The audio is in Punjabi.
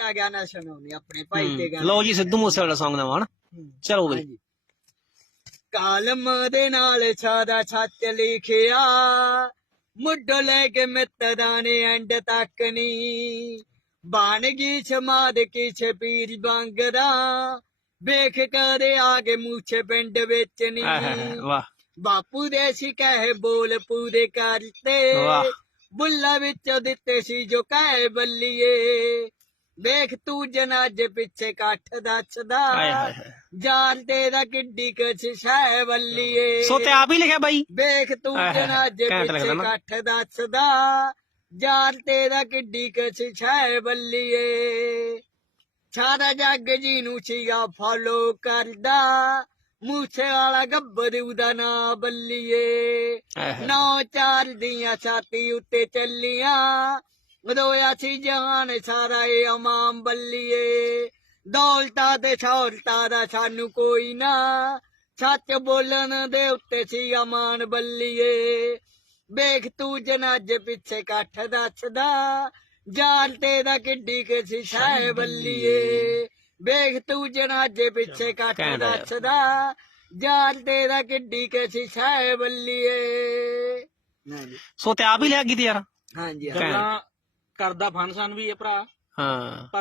ਕੀਤਾ ਗਾਣਾ ਸੁਣਾਉਣੇ ਆਪਣੇ ਭਾਈ ਤੇ। ਗਾਣਾ ਲਓ ਜੀ ਸਿੱਧੂ ਮੂਸੇ ਵਾਲਾ Song ਨਵਾਂ ਹਨਾ। ਚਲੋ ਬਈ। ਕਾਲਮ ਦੇ ਨਾਲ ਛਾਦਾ ਛੱਤ ਲਿਖਿਆ ਮੁੱਢ ਲੈ ਕੇ ਮਿੱਤਦਾਨੇ ਐਂਡ ਤੱਕ ਨੀ ਬਣ ਗਈ ਛਮਾਦ ਕੀ ਛਪੀਰ ਬੰਗਦਾ ਵੇਖ ਕਰੇ ਆਗੇ ਮੂਛੇ ਪਿੰਡ ਵਿੱਚ ਨੀ ਵਾਹ ਬਾਪੂ ਦੇ ਸੀ ਕਹੇ ਬੋਲ ਪੂਰੇ ਕਰਤੇ ਵਾਹ। ਬੁੱਲਾ ਵਿੱਚ ਦਿੱਤੇ ਸੀ ਜੋ ਕਹੇ ਬੱਲੀਏ ਵੇਖ ਤੂੰ ਜਨਾਜੇ ਪਿੱਛੇ ਕੱਠ ਦੱਸਦਾ। ਜਾਨ ਤੇਰਾ ਕਿੱਡੀ ਕੁਛ ਸ਼ੈ ਬੱਲੀਏ ਸੋ ਤੇ ਆਪ ਹੀ ਲਿਖਿਆ ਬਾਈ। ਵੇਖ ਤੂੰ ਜਨਾਜੇ ਪਿੱਛੇ। ਕੱਠ ਦੱਸਦਾ। ਜਾਨ ਤੇਰਾ ਕਿੱਡੀ ਕੁਛ ਸ਼ੈ ਬੱਲੀਏ ਸਾਰਾ ਜੱਗ ਜੀ ਨੂੰ ਸੀਗਾ ਫਾਲੋ ਕਰਦਾ। ਮੂਸੇ ਵਾਲਾ ਗੱਭਰੂ ਦਾ ਨਾਂ ਬੱਲੀਏ। ਨੌ ਚਾਰ ਦੀਆਂ ਛਾਤੀ ਉੱਤੇ ਚੱਲੀਆਂ। ਵਧੋਇਆ ਸੀ ਜਹਾਨ ਸਾਰਾ ਇਹ ਅਮਾਮ ਬੱਲੀਏ। ਦੌਲਤਾਂ ਤੇ ਸ਼ੌਹਰਤਾਂ ਦਾ ਸਾਨੂੰ ਕੋਈ ਨਾ। ਸੱਚ ਬੋਲਣ ਦੇ ਉੱਤੇ ਸੀ ਅਮਾਨ ਬੱਲੀਏ। ਵੇਖ ਤੂੰ ਜਨਾਜੇ ਪਿੱਛੇ ਕੱਠ ਦੱਸਦਾ। ਜਾਨ ਤੇ ਦਾ ਕਿੱਡੀ ਕਿ ਸੀ ਸ਼ਾਇ ਬੱਲੀਏ। ਵੇਖ ਤੂੰ ਜਨਾਜੇ ਪਿੱਛੇ ਆ ਯਾਰ। ਦੱਸਦਾ। ਜਾਨ ਤੇ ਦਾ ਕਿੱਡੀ ਕਿ ਸੀ ਸ਼ਾਇ ਬੱਲੀਏ। ਸੋ ਤੇ ਆਪ ਹੀ ਲਿਆ ਗੀਤ ਯਾਰ। ਹਾਂਜੀ ਘੈਂਟ। ਕਰਦਾ ਫਨ ਸਨ ਵੀ ਇਹ ਭਰਾ। ਹਾਂ।